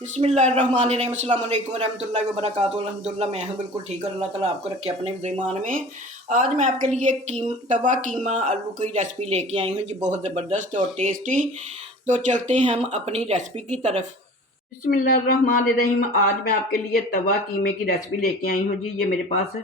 बिस्मिल्लाहिर्रहमानिर्रहीम अस्सलाम वालेकुम रहमतुल्लाहि व बरकातुहू। अल्हम्दुलिल्लाह मैं हूँ बिल्कुल ठीक और अल्लाह ताला आपको रखे अपने ईमान में। आज मैं आपके लिए तवा कीमा आलू की रेसिपी लेके आई हूँ जी, बहुत ज़बरदस्त और टेस्टी। तो चलते हैं हम अपनी रेसिपी की तरफ। बिस्मिल्लाहिर्रहमानिर्रहीम। आज मैं आपके लिए तवा कीमे की रेसिपी लेके आई हूँ जी। ये मेरे पास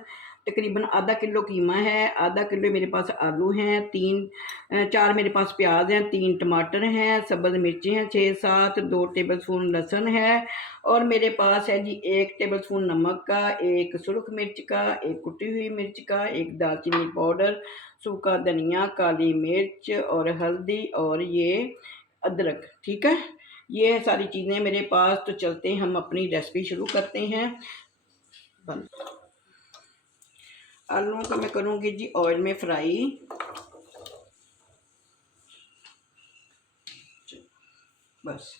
तकरीबन आधा किलो कीमा है, आधा किलो मेरे पास आलू हैं, चार मेरे पास प्याज हैं, 3 टमाटर हैं, सब्ज़ मिर्ची हैं 6-7, 2 टेबलस्पून लहसुन है और मेरे पास है जी 1 टेबलस्पून नमक का, 1 सुरख मिर्च का, 1 कुटी हुई मिर्च का, 1 दालचीनी पाउडर, सूखा धनिया, काली मिर्च और हल्दी और ये अदरक। ठीक है, ये सारी चीज़ें मेरे पास। तो चलते हैं हम अपनी रेसिपी शुरू करते हैं। बंद। आलूओं का मैं करूँगी जी ऑयल में फ्राई। बस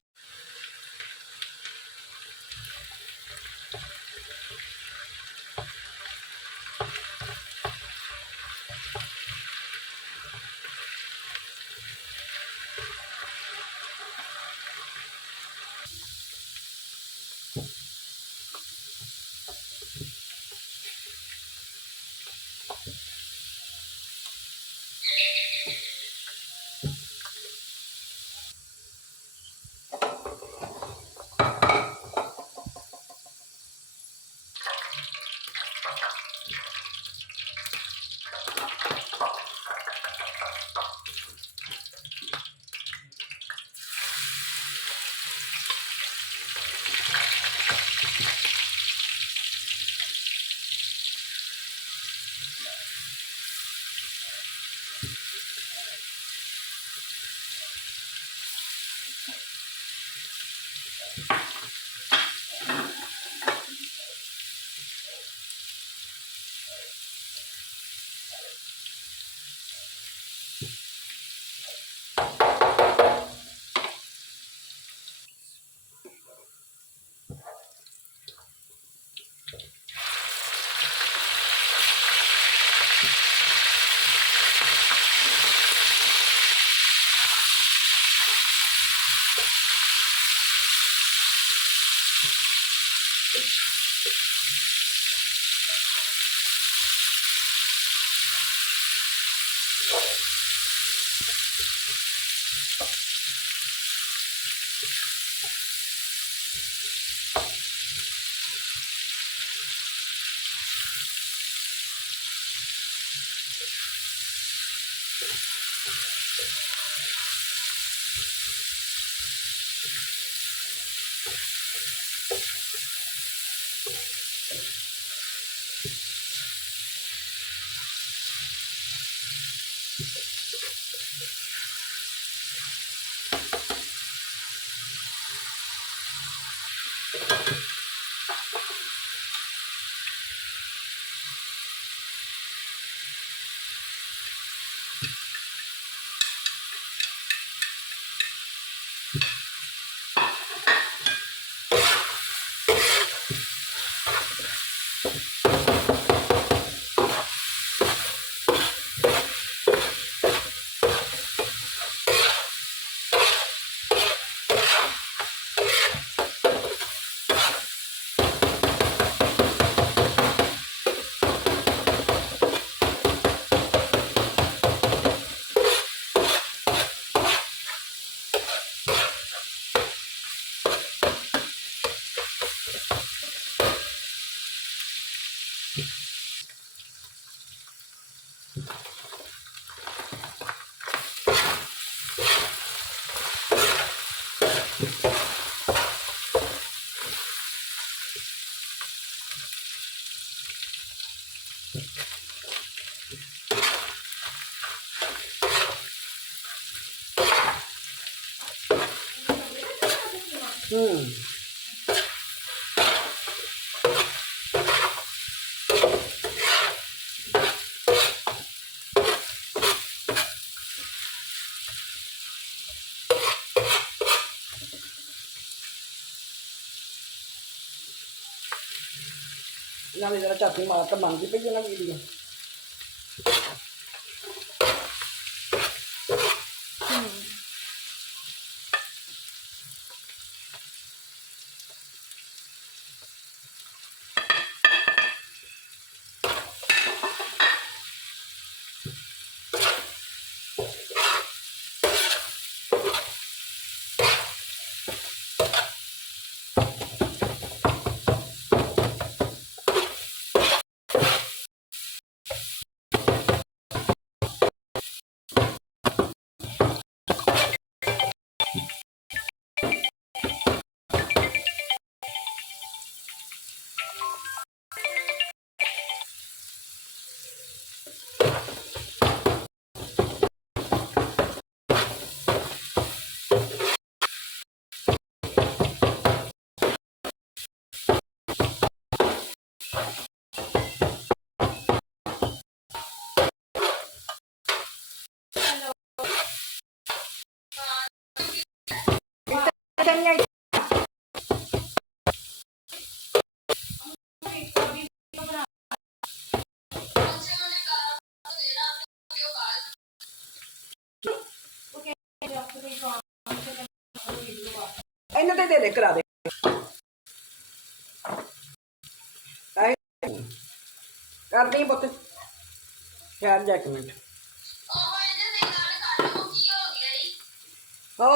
ना जरा चाती मार तो बन गई ना वीडियो। ते दे दे करा दे कर दी पुत ठहर जा एक मिनट हो